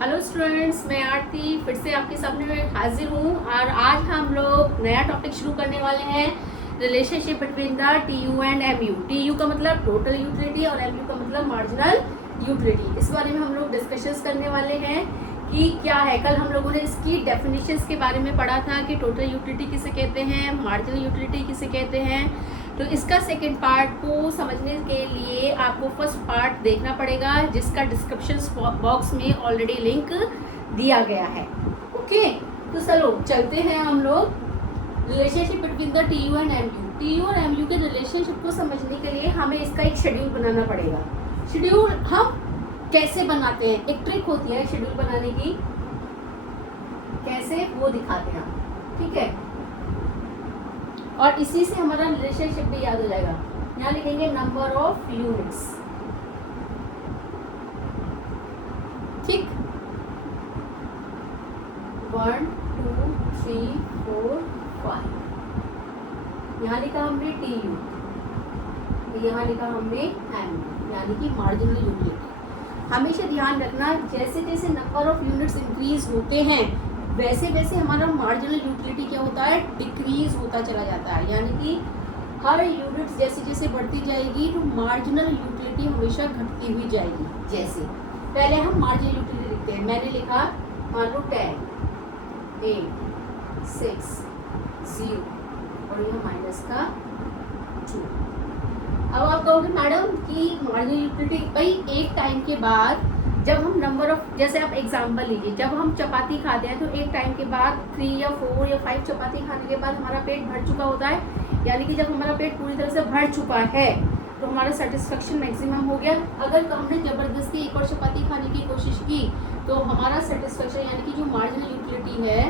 Hello students, मैं आरती फिर से आपके सामने में हाजिर हूँ और आज हम लोग नया टॉपिक शुरू करने वाले हैं, relationship between the TU and MU. TU का मतलब टोटल यूटिलिटी और एमयू का मतलब मार्जिनल यूटिलिटी। इस बारे में हम लोग डिस्कशंस करने वाले हैं कि क्या है। कल हम लोगों ने इसकी डेफिनेशंस के बारे में पढ़ा था कि टोटल यूटिलिटी किसे कहते हैं, मार्जिनल यूटिलिटी किसे कहते हैं। तो इसका सेकंड पार्ट को समझने के लिए आपको फर्स्ट पार्ट देखना पड़ेगा, जिसका डिस्क्रिप्शन बॉक्स में ऑलरेडी लिंक दिया गया है। ओके, तो चलो चलते हैं हम लोग relationship between the TU and MU. TU और एमयू के रिलेशनशिप को समझने के लिए हमें इसका एक शेड्यूल बनाना पड़ेगा। शेड्यूल हम कैसे बनाते हैं, एक ट्रिक होती है शेड्यूल बनाने की, कैसे वो दिखाते हैं हम, ठीक है। और इसी से हमारा रिलेशनशिप भी याद हो जाएगा। यहाँ लिखेंगे नंबर ऑफ यूनिट्स, ठीक। 1 2 3 4 5। यहाँ लिखा हमने टी यू, यहाँ लिखा हमने एम, यानी कि मार्जिनल यूनिट। हमेशा ध्यान रखना, जैसे जैसे नंबर ऑफ यूनिट्स इंक्रीज होते हैं वैसे वैसे हमारा मार्जिनल यूटिलिटी क्या होता है, डिक्रीज होता चला जाता है। यानी कि हर यूनिट्स जैसे जैसे बढ़ती जाएगी तो मार्जिनल यूटिलिटी हमेशा घटती हुई जाएगी। जैसे पहले हम मार्जिनल यूटिलिटी लिखते हैं। मैंने लिखा मान लो 10 8 6 0 और यह माइनस का 2। अब आप कहोगे मैडम कि मार्जिनल यूटिलिटी भाई एक टाइम के बाद जब हम नंबर ऑफ, जैसे आप एग्जांपल लीजिए, जब हम चपाती खाते हैं तो एक टाइम के बाद 3 या 4 या 5 चपाती खाने के बाद हमारा पेट भर चुका होता है। यानी कि जब हमारा पेट पूरी तरह से भर चुका है तो हमारा सेटिस्फेक्शन मैक्सिमम हो गया। अगर हमने ज़बरदस्ती एक और चपाती खाने की कोशिश की तो हमारा सेटिस्फेक्शन यानी कि जो मार्जिनल यूटिलिटी है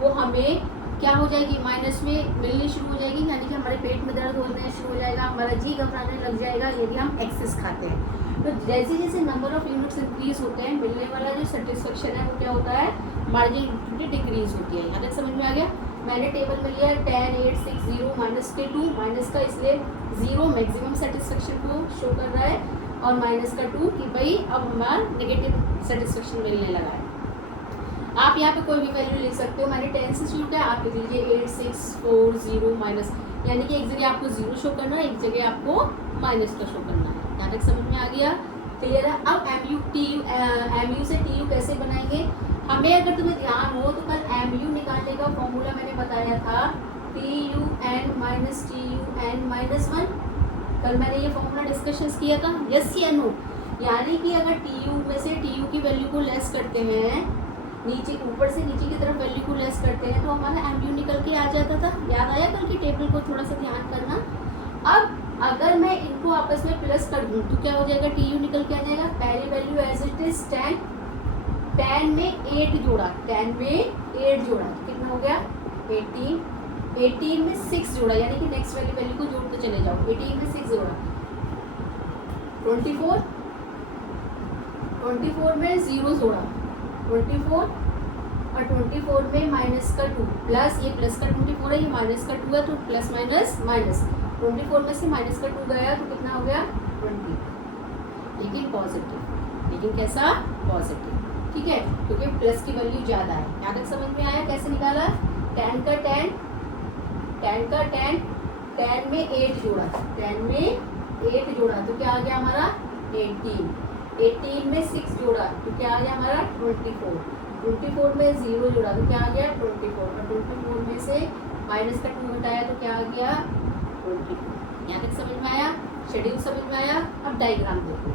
वो हमें क्या हो जाएगी, माइनस में मिलनी शुरू हो जाएगी। यानी कि हमारे पेट में दर्द होने शुरू हो जाएगा, हमारा जी घबराने लग जाएगा यदि हम एक्सेस खाते हैं। तो जैसे जैसे नंबर ऑफ यूनिट्स इंक्रीज होते हैं मिलने वाला जो सेटिस्फेक्शन है वो क्या होता है, मार्जिनल यूटिलिटी डिक्रीज होती है। यहाँ तक समझ में आ गया। मैंने टेबल में लिया 10 8 6 0 माइनस के 2, माइनस का इसलिए 0 मैक्सिमम सेटिस्फेक्शन को शो कर रहा है और माइनस का 2 कि भाई अब हमारा नेगेटिव सेटिस्फेक्शन मिलने लगा है। आप यहाँ पे कोई भी वैल्यू लिख सकते हो। मैंने 10 से शुरू किया, आप लिख लीजिए 8 6 4 0 माइनस, यानी कि एक जगह आपको 0 शो करना है, एक जगह आपको माइनस का शो करना है। यहाँ तक समझ में आ गया, क्लियर है। अब एमयू से टीयू कैसे बनाएंगे, हमें अगर तुम्हें ध्यान हो तो कल एमयू निकालने का फॉर्मूला मैंने बताया था, TU n minus TU n minus 1। कल मैंने ये फॉर्मूला डिस्कशन किया था, यस या नो। यानी कि अगर टीयू में से टीयू की वैल्यू को लेस करते हैं, नीचे ऊपर से नीचे की तरफ वैल्यू को लेस करते हैं तो हमारा एमयू निकल के आ जाता था। याद आया कल की टेबल को, थोड़ा सा ध्यान करना। अब अगर मैं इनको आपस में प्लस कर दूं तो क्या हो जाएगा, टीयू निकल के आ जाएगा। पहली वैल्यू एज इट इज 10, 10 में 8 जोड़ा, 10 में 8 जोड़ा तो कितना हो गया 18, 18 में 6 जोड़ा, यानी कि नेक्स्ट वैल्यू को जोड़ते चले जाओ। 18 में 6 जोड़ा 24, 24 में 0 जोड़ा 24 और 24 में माइनस का 2 प्लस, ये प्लस का 24 है, ये माइनस का 2 है तो प्लस माइनस माइनस। 24 में से माइनस का 2 गया तो कितना हो गया 20, लेकिन पॉजिटिव, लेकिन कैसा पॉजिटिव, ठीक है, क्योंकि प्लस की वैल्यू ज़्यादा है। यहाँ तक समझ में आया कैसे निकाला। 10 का 10, 10 का 10, 10 में 8 जोड़ा, 10 में 8 जोड़ा तो क्या आ गया हमारा 18, 18 में 6 जोड़ा तो क्या आ गया हमारा 24, 24 में 0 जोड़ा तो क्या आ गया 24 और 24 में से माइनस का 2 घटाया तो क्या आ गया 22। यहाँ तक समझ में आया, शेड्यूल समझ में आया। अब डायग्राम देखो।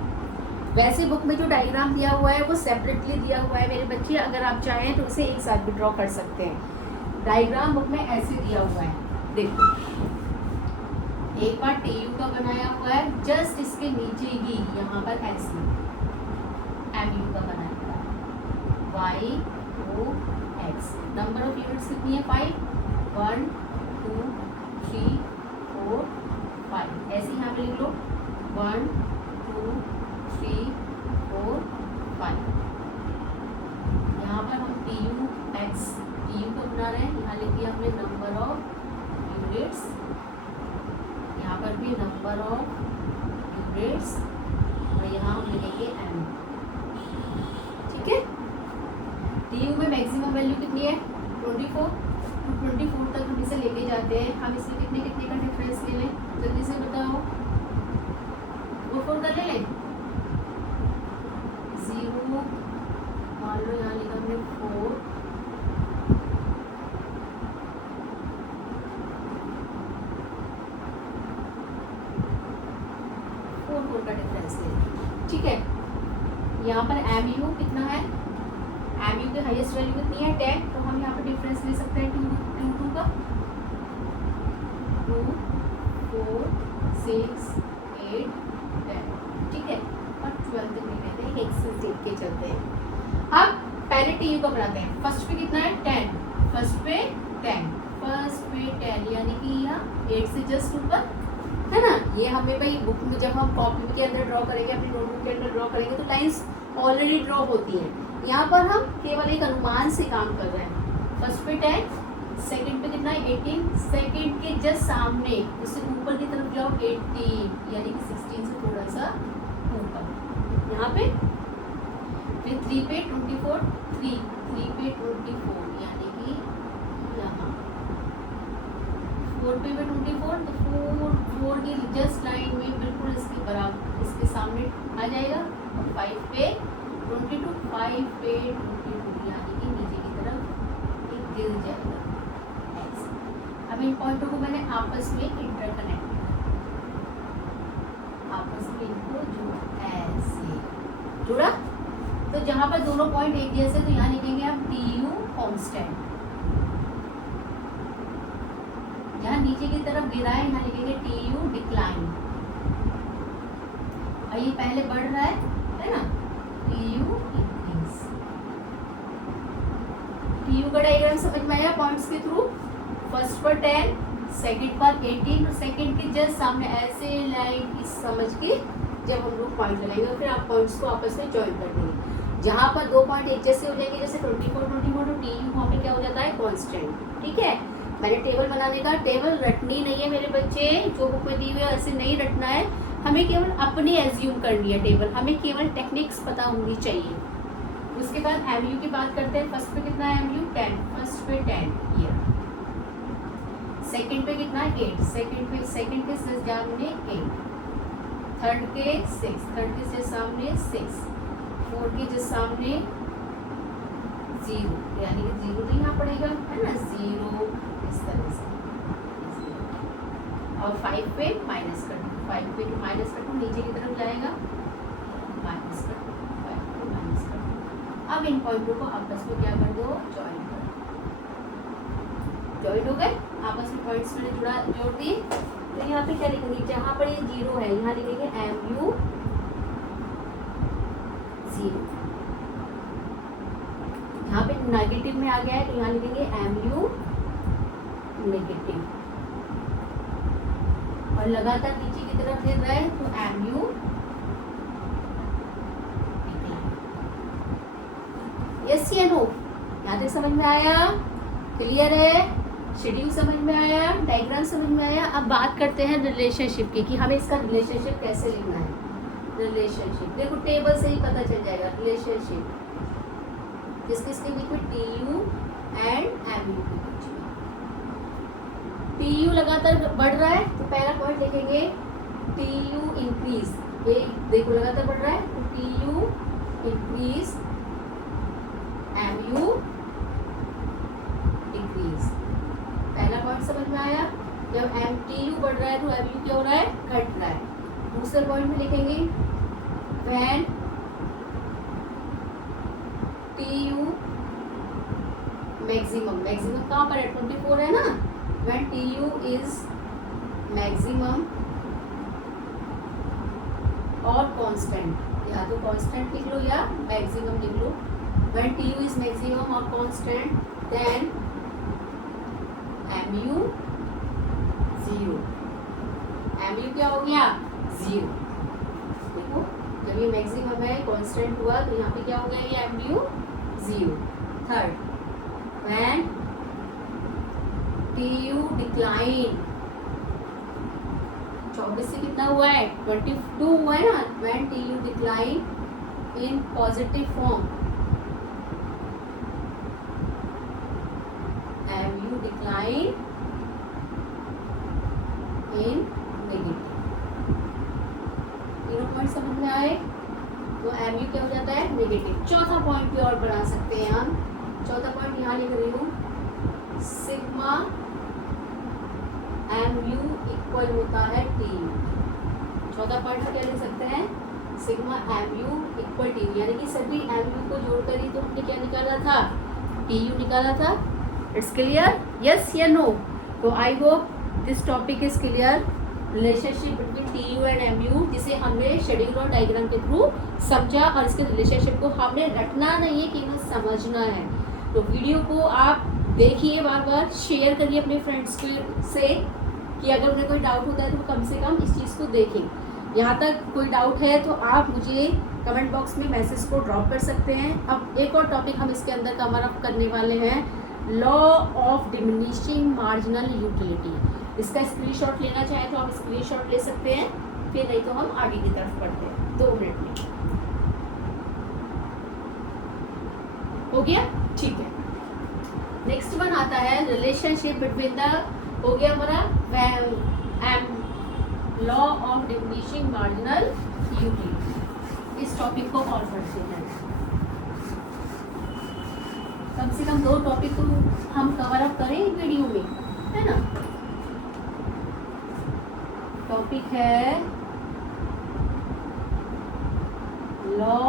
वैसे बुक में जो डायग्राम दिया हुआ है वो सेपरेटली दिया हुआ है मेरे बच्चे, अगर आप चाहें तो उसे एक साथ भी ड्रॉ कर सकते हैं। डायग्राम बुक में ऐसे दिया हुआ है, देखो एक बार टीयू का बनाया हुआ है, जस्ट इसके नीचे ही यहाँ पर ऐसे एमयू का बनाया हुआ है, y o x. Number of units कितनी है 5, 1 2 3 4 5, ऐसे यहाँ पे लिख लो 1 2 3 4 5। यहाँ पर हम टीयू एक्स टीयू को बना रहे हैं, यहाँ लिख दिया हमने नंबर ऑफ यूनिट्स, यहाँ पर भी नंबर ऑफ यूनिट्स और यहाँ हम लिखेंगे एम, ठीक है। वैल्यू कितनी है 24, 24 तक हम इसे लेके जाते हैं। हम इसमें कितने कितने का डिफरेंस ले लें, जल्दी से बताओ। 4 कर ले लें, 0 मान लो यहाँ लिखा हमने 4, 4 का डिफरेंस ले, ठीक है। यहाँ पर एम यू कितना है, एम यू की हाईएस्ट वैल्यू कितनी है 10, तो हम यहाँ पर डिफरेंस ले सकते हैं 2 का, 2 4 6 8 10, ठीक है। और 12 में कहते हैं एक्सेस देख के चलते हैं। अब पहले टी यू का बनाते हैं। फर्स्ट पे कितना है 10, फर्स्ट पे 10 यानी कि यहाँ 8 से जस्ट ऊपर है ना। ये हमें भाई बुक में जब हम कॉपी के अंदर ड्रॉ करेंगे, अपनी नोटबुक के अंदर ड्रॉ करेंगे तो लाइंस ऑलरेडी ड्रॉ होती हैं। यहाँ पर हम केवल एक अनुमान से काम कर रहे हैं। फर्स्ट पे 10, सेकंड पे कितना है 18, सेकंड के जस्ट सामने उससे ऊपर की तरफ जाओ 18 यानी कि 16 से थोड़ा सा ऊपर यहाँ पे। फिर 3 पे 24, 3 पे 24 यानी कि यहाँ 4 पे 24, तो 4 की जस्ट लाइन में बिल्कुल इसके बराबर इसके सामने आ जाएगा। और 5 पे 22, 5 पे 22 यानी कि नीचे की तरफ एक गिर जाएगा ऐसे। अब इन पॉइंटों को मैंने आपस में इंटरकनेक्ट किया, आपस में इनको जोड़ा ऐसे जोड़ा। तो जहाँ पर दोनों पॉइंट एक जैसे, तो यहाँ लिखेंगे हम टी यू कॉन्स्टेंट। जहाँ नीचे की तरफ गिरा है यहाँ लिखेंगे टी यू डिक्लाइन। और ये पहले बढ़ रहा है ना, T U increase. T U का डायग्राम समझ में आया पॉइंट्स के थ्रू। फर्स्ट पर 10, सेकंड पर 18 और सेकंड के जस्ट सामने ऐसे लाइन की समझ के जब हम लोग पॉइंट लगाएंगे, फिर आप पॉइंट्स को आपस में ज्वाइन कर देंगे। जहाँ पर दो पॉइंट एक जैसे हो जाएंगे, जैसे 24 तो टी यू वहाँ पे क्या हो जाता है कांस्टेंट, ठीक है। मैंने टेबल बनाने का, टेबल रटनी नहीं है मेरे बच्चे, जो बुक में दी हुई है ऐसे नहीं रटना है, हमें केवल अपनी एज्यूम करनी है टेबल, हमें केवल टेक्निक्स पता होनी चाहिए। उसके बाद एम यू की बात करते हैं। फर्स्ट पे कितना है एम यू 10, फर्स्ट पे 10 ये, सेकंड पे कितना है 8, सेकंड के सामने 8, थर्ड के 6, थर्ड के सामने 6, फोर्थ के जस्ट सामने 0 यानी कि 0 तो यहाँ पड़ेगा है ना, 0 इस तरह से। और 5 पे माइनस कर दो, 5 पे माइनस कर दो नीचे की तरफ जाएगा, माइनस कर दो, 5 पे माइनस कर दो। अब इन पॉइंटों को आपस में क्या कर दो, ज्वाइन कर दो। ज्वाइन हो गए, आपस में पॉइंट्स मैंने जोड़ दिए। तो यहाँ पे क्या लिखेंगे, जहाँ पर ये 0 है यहाँ लिखेंगे एम यू 0। यहाँ पे नेगेटिव में आ गया है तो यहाँ लिखेंगे एम यू नेगेटिव। और लगातार नीचे की तरफ गिर रहा है तो एम यू यस या नो। यहाँ तक समझ में आया, क्लियर है, शेड्यूल समझ में आया, डायग्राम समझ में आया। अब बात करते हैं रिलेशनशिप की, कि हमें इसका रिलेशनशिप कैसे लिखना है। रिलेशनशिप देखो टेबल से ही पता चल जाएगा। रिलेशनशिप किसके बीच में, T U and M U के बीच में। टी यू लगातार बढ़ रहा है तो पहला पॉइंट लिखेंगे टी यू इंक्रीज। ये देखो लगातार बढ़ रहा है तो T U increase, M U decrease. पहला पॉइंट समझ में आया। जब एम टी यू बढ़ रहा है तो एम यू क्या हो रहा है, घट रहा है। दूसरे पॉइंट में लिखेंगे when T U maximum, maximum कहाँ पर है 24 है ना, when T U is maximum और कांस्टेंट, या तो कांस्टेंट लिख लो या मैक्सिमम लिख लो। When T U is maximum और constant then M U 0। M U क्या हो गया 0। देखो जब ये मैक्सिमम है कांस्टेंट हुआ तो यहाँ पे क्या हो गया, ये M U 0। Third when T U decline, 24 से कितना हुआ है 22 हुआ है ना। When T U decline in positive form, point भी और बना सकते हैं हम। चौथा पॉइंट यहाँ लिख रही हूँ, सिग्मा mu इक्वल होता है TU। चौथा पॉइंट क्या लिख सकते हैं, सिग्मा mu इक्वल TU, यानी कि सभी mu को जोड़कर ही तो हमने क्या निकाला था, TU निकाला था। इट्स क्लियर, यस या नो? तो I hope this topic is clear, relationship between TU and MU, जिसे हमने शेड्यूल और डायग्राम के थ्रू समझा, और इसके रिलेशनशिप को हमने रटना नहीं है, केवल समझना है। तो वीडियो को आप देखिए, बार बार शेयर करिए अपने फ्रेंड्स से, कि अगर उन्हें कोई डाउट होता है तो कम से कम इस चीज़ को देखें। यहाँ तक कोई डाउट है तो आप मुझे कमेंट बॉक्स में मैसेज को ड्रॉप कर सकते हैं। अब एक और टॉपिक हम इसके अंदर कवर अप करने वाले हैं, law of diminishing marginal utility. इसका स्क्रीनशॉट लेना चाहें तो आप स्क्रीनशॉट ले सकते हैं, फिर नहीं तो हम आगे की तरफ बढ़ते हैं। 2 मिनट में हो गया, ठीक है। नेक्स्ट वन आता है रिलेशनशिप बिटवीन द, हो गया हमारा law of diminishing marginal utility. इस टॉपिक को और पढ़ते हैं, कम से कम 2 टॉपिक तो हम कवर अप करें वीडियो में, है ना। टॉपिक है law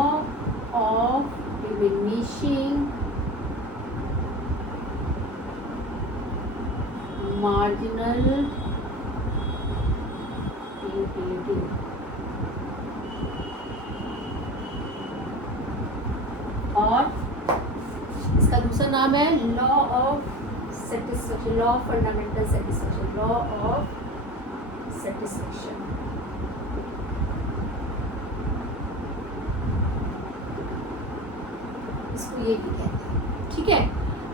of diminishing marginal utility. और इसका दूसरा नाम है law of satisfaction, law of fundamental satisfaction, law of satisfaction. इसको ये भी कहते हैं, ठीक है।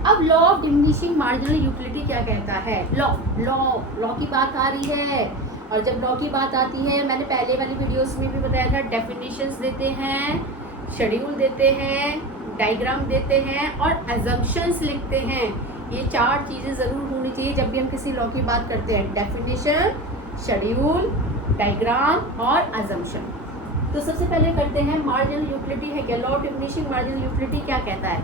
अब law of diminishing marginal utility क्या कहता है? लॉ की बात आ रही है, और जब लॉ की बात आती है, मैंने पहले वाली वीडियोस में भी बताया था, डेफिनेशंस देते हैं, शेड्यूल देते हैं, डायग्राम देते हैं और अजम्पशंस लिखते हैं। ये 4 चीज़ें ज़रूर होनी चाहिए जब भी हम किसी लॉ की बात करते हैं, डेफिनेशन, शेड्यूल, डायग्राम और अजम्पशन। तो सबसे पहले करते हैं मार्जिनल यूटिलिटी है क्या, law of diminishing marginal utility क्या कहता है?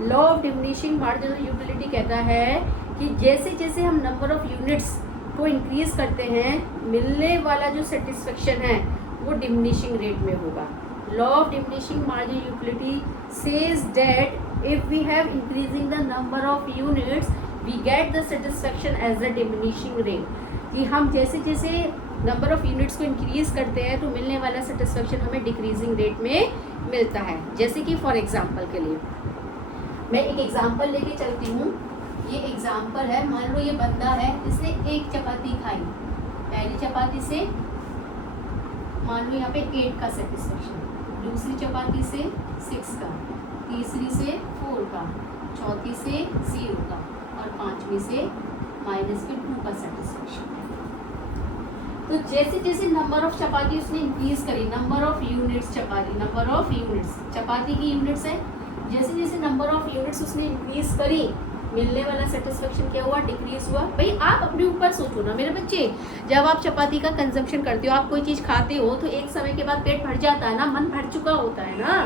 Law of diminishing marginal utility कहता है कि जैसे जैसे हम नंबर ऑफ यूनिट्स को इंक्रीज करते हैं, मिलने वाला जो सेटिस्फेक्शन है वो डिमिनिशिंग रेट में होगा। Law of diminishing marginal utility says that if we have increasing the number of units we get the satisfaction as the diminishing rate, कि हम जैसे जैसे नंबर ऑफ यूनिट्स को इंक्रीज करते हैं तो मिलने वाला सेटिस्फेक्शन हमें डिक्रीजिंग रेट में मिलता है। जैसे कि फॉर एग्जांपल के लिए मैं एक एग्जांपल लेके चलती हूँ। ये एग्जांपल है, मान लो ये बंदा है, इसने 1 चपाती खाई, पहली चपाती से मान लो यहाँ पे 8 का सेटिस्फेक्शन, दूसरी चपाती से 6 का, तीसरी से 4 का, चौथी से 0 का और 5वीं से -2 का सेटिस्फेक्शन। तो जैसे जैसे नंबर ऑफ चपाती उसने इंक्रीज करी, नंबर ऑफ यूनिट्स चपाती, नंबर ऑफ यूनिट्स चपाती की यूनिट्स है, जैसे जैसे नंबर ऑफ यूनिट्स उसने इंक्रीज करी, मिलने वाला सेटिस्फेक्शन क्या हुआ, डिक्रीज हुआ। भाई आप अपने ऊपर सोचो ना मेरे बच्चे, जब आप चपाती का कंजम्पशन करते हो, आप कोई चीज़ खाते हो तो एक समय के बाद पेट भर जाता है ना, मन भर चुका होता है ना,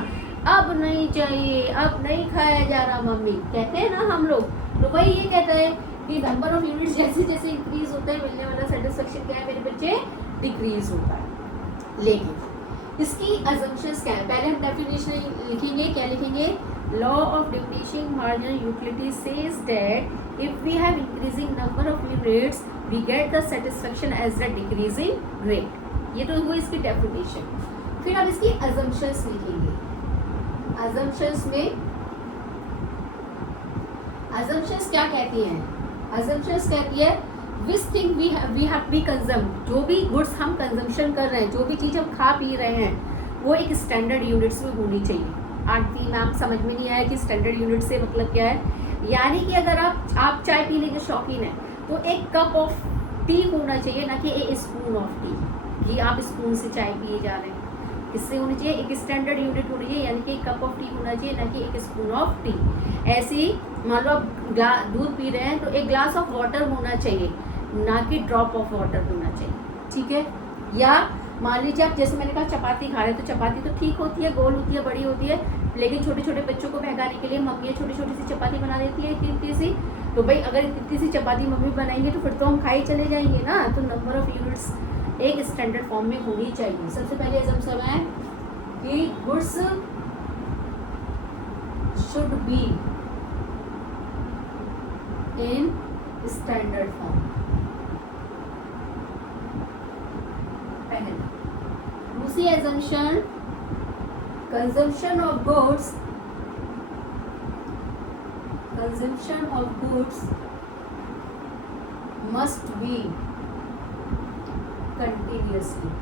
अब नहीं चाहिए, अब नहीं खाया जा रहा मम्मी, कहते हैं ना हम लोग। तो भाई ये कहता है कि नंबर ऑफ यूनिट्स जैसे जैसे इंक्रीज होता है, मिलने वाला सेटिस्फेक्शन क्या है मेरे बच्चे, डिक्रीज होता है। लेकिन इसकी अजम्पशंस क्या है, पहले हम डेफिनेशन लिखेंगे, क्या लिखेंगे, law of diminishing marginal utility says that if we have increasing number of units we get the satisfaction as the decreasing rate. ये तो हुई इसकी डेफिनेशन। फिर अब इसकी अजम्पशंस लिखेंगे। अजम्पशंस में अजम्पशंस क्या कहती हैं, अजम्पशंस कहती है which thing we have be consume, जो भी गुड्स हम कंजम्पशन कर रहे हैं, जो भी चीज़ हम खा पी रहे हैं वो एक स्टैंडर्ड यूनिट्स में होनी चाहिए। आंटी मैम समझ में नहीं आया कि स्टैंडर्ड यूनिट से मतलब क्या है, यानी कि अगर आप चाय पीने के शौकीन हैं तो 1 कप ऑफ टी होना चाहिए, ना कि 1 स्पून ऑफ टी, कि आप स्पून से चाय पिए जा रहे हैं। किससे होनी चाहिए, एक स्टैंडर्ड यूनिट होनी चाहिए, यानी कि 1 कप ऑफ टी होना चाहिए, ना कि 1 स्पून ऑफ टी। ऐसे ही मान लो आप दूध पी रहे हैं तो 1 ग्लास ऑफ वाटर होना चाहिए, ना कि ड्रॉप ऑफ वाटर होना चाहिए, ठीक है। या मान लीजिए आप, जैसे मैंने कहा चपाती खा रहे हैं, तो चपाती तो ठीक होती है, गोल होती है, बड़ी होती है, लेकिन छोटे छोटे बच्चों को बहकाने के लिए मम्मियाँ छोटी छोटी सी चपाती बना देती है इतनी सी। तो भाई अगर इतनी सी चपाती मम्मी बनाएंगे तो फिर तो हम खाई चले जाएंगे ना। तो नंबर ऑफ यूनिट्स एक स्टैंडर्ड फॉर्म में होनी चाहिए। सबसे पहले असम्पशन है कि goods should be in standard form. पहला। दूसरी assumption, consumption of goods must be continuously।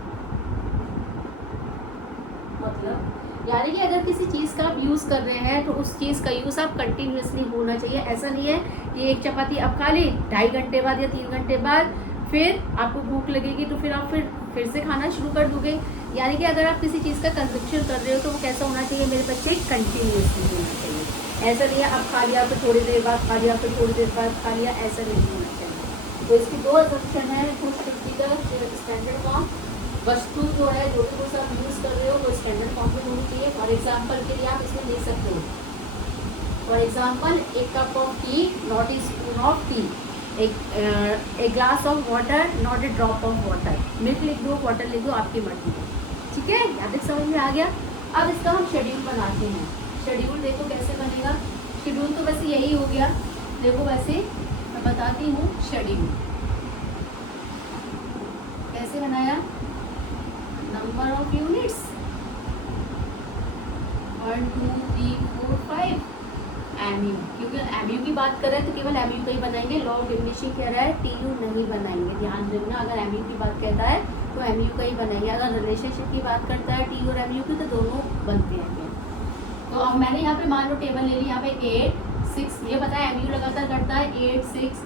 मतलब यानी कि अगर किसी चीज़ का आप यूज़ कर रहे हैं तो उस चीज़ का यूज़ आप कंटिन्यूसली होना चाहिए। ऐसा नहीं है कि एक चपाती आप खा ली 2.5 घंटे बाद या 3 घंटे बाद फिर आपको भूख लगेगी तो फिर आप फिर से खाना शुरू कर दोगे। यानी कि अगर आप किसी चीज़ का कंजप्शन कर रहे हो तो वो कैसा होना चाहिए मेरे बच्चे, कंटिन्यूसली होना चाहिए। ऐसा नहीं है अब खा लिया फिर थोड़ी देर बाद खा लिया फिर थोड़ी देर बाद खा लिया, ऐसा नहीं होना चाहिए। तो इसकी 2 असम्पशन है। स्टैंडर्ड फॉर्म, वस्तु जो है जो भी कुछ आप यूज़ कर रहे हो वो स्टैंडर्ड फॉर्म में होनी चाहिए। फॉर एग्जाम्पल के लिए आप इसमें ले सकते हो, फॉर एग्जाम्पल एक cup of tea not a spoon of tea, एक glass of water not a drop of water. Milk लिख दो, वाटर लिख दो, आपकी मर्जी है। ठीक है, यहाँ तक समझ में आ गया। अब इसका हम शेड्यूल बनाते हैं। शेड्यूल देखो कैसे बनेगा। शेड्यूल तो वैसे यही हो गया, देखो वैसे मैं बताती हूँ। शेड्यूल कैसे बनाया, नंबर ऑफ यूनिट्स 1 2 3 4 5 एमयू, क्योंकि एमयू की बात कर रहे हैं तो केवल एमयू का ही बनाएंगे। लॉ ऑफ डिमिनिशिंग कह रहा है टीयू नहीं बनाएंगे, ध्यान रखना। अगर एमयू की बात कहता है तो एमयू का ही बनाएंगे। अगर रिलेशनशिप की बात करता है टी और एमयू की तो दोनों बनते हैं। तो अब मैंने यहाँ पे मान लो टेबल ले ली, यहाँ पे 8 6, ये पता है एमयू लगातार करता है 8 6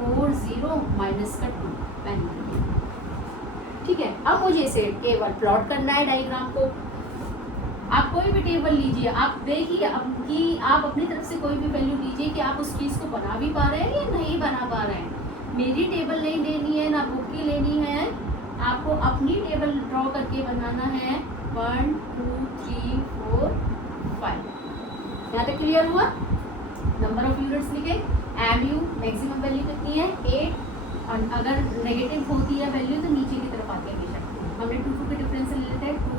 4 0 माइनस का 2 मैंने। ठीक है, अब मुझे इसे केवल प्लॉट करना है डायग्राम को। आप कोई भी टेबल लीजिए, आप देखिए कि आप अपनी तरफ से कोई भी वैल्यू लीजिए कि आप उस चीज़ को बना भी पा रहे हैं या नहीं बना पा रहे हैं। मेरी टेबल नहीं लेनी है ना बुक की लेनी है, आपको अपनी टेबल ड्रॉ करके बनाना है। 1 2 3 4 5। यहाँ तक क्लियर हुआ। नंबर ऑफ यूनिट्स लिखे। एमयू मैक्सिमम वैल्यू कितनी है 8, और अगर नेगेटिव होती है वैल्यू तो नीचे की तरफ आके हमेशा हमने 2 2 के डिफरेंस ले लेते हैं। 2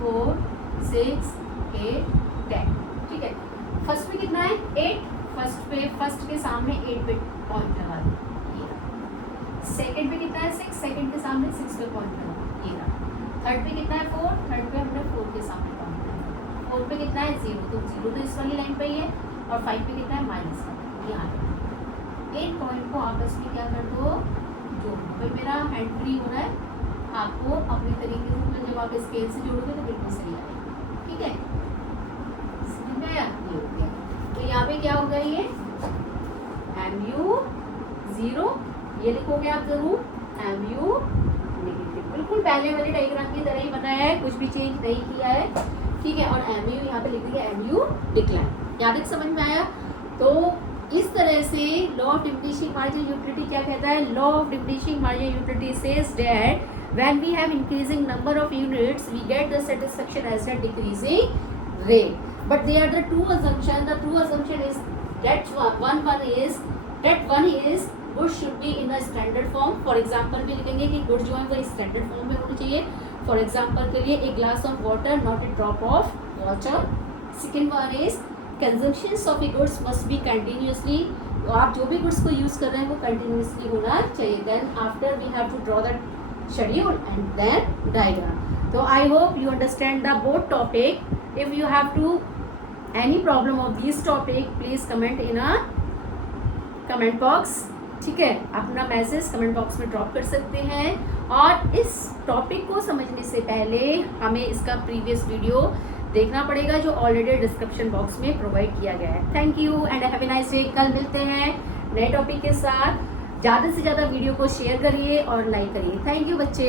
4 6 8 10। ठीक है, फर्स्ट पे कितना है 8, फर्स्ट के सामने 8 पे पॉइंट लगा दो, सेकंड पे कितना है 6, सेकंड के सामने 6 पे पॉइंट लगा, ये रहा। थर्ड पे कितना है 4, थर्ड पे हमने 4 के सामने पॉइंट लगा। 4 पे कितना है 0, तो 0 तो इस वाली लाइन पे ही है, और 5 पे कितना है माइनस का, यहाँ पे 8 पॉइंट को आपस में क्या कर दो, जोड़ दो। भाई मेरा हैंड फ्री हो रहा है, आपको अपने तरीके से जब आप स्केल से जोड़ोगे तो बिल्कुल सही आएगा। ठीक है, समझ में आया? ये हो गया। तो यहाँ पे क्या होगा, ये MU 0, ये लिखोगे आप जरूर, MU नेगेटिव, बिल्कुल पहले वाले डायग्राम की तरह ही बनाया है, कुछ भी चेंज नहीं किया है। ठीक है, और MU यहाँ पे लिख देंगे MU डिक्लाइन। यहाँ तक समझ में आया? तो इस तरह से law of diminishing marginal utility क्या कहता है? Law of diminishing marginal utility says that when we have increasing number of units we get the satisfaction as a decreasing rate, but they are the true assumption. The true assumption is that one is goods should be in a standard form. For example भी लिखेंगे कि goods जो है वो standard form में होनी चाहिए। For example के लिए a glass of water not a drop of water. Second one is consumptions of a goods must be continuously. तो आप जो भी goods को use कर रहे हैं वो continuously होना चाहिए। Then after we have to draw the schedule and then diagram. So I hope you understand the both topic. If you have to any problem of this topic, please comment in a comment box. ठीक है, अपना message comment box में drop कर सकते हैं। और इस topic को समझने से पहले हमें इसका प्रीवियस वीडियो देखना पड़ेगा जो ऑलरेडी डिस्क्रिप्शन बॉक्स में प्रोवाइड किया गया है। Thank you and have a nice day. कल मिलते हैं नए टॉपिक के साथ। ज़्यादा से ज़्यादा वीडियो को शेयर करिए और लाइक करिए। थैंक यू बच्चे।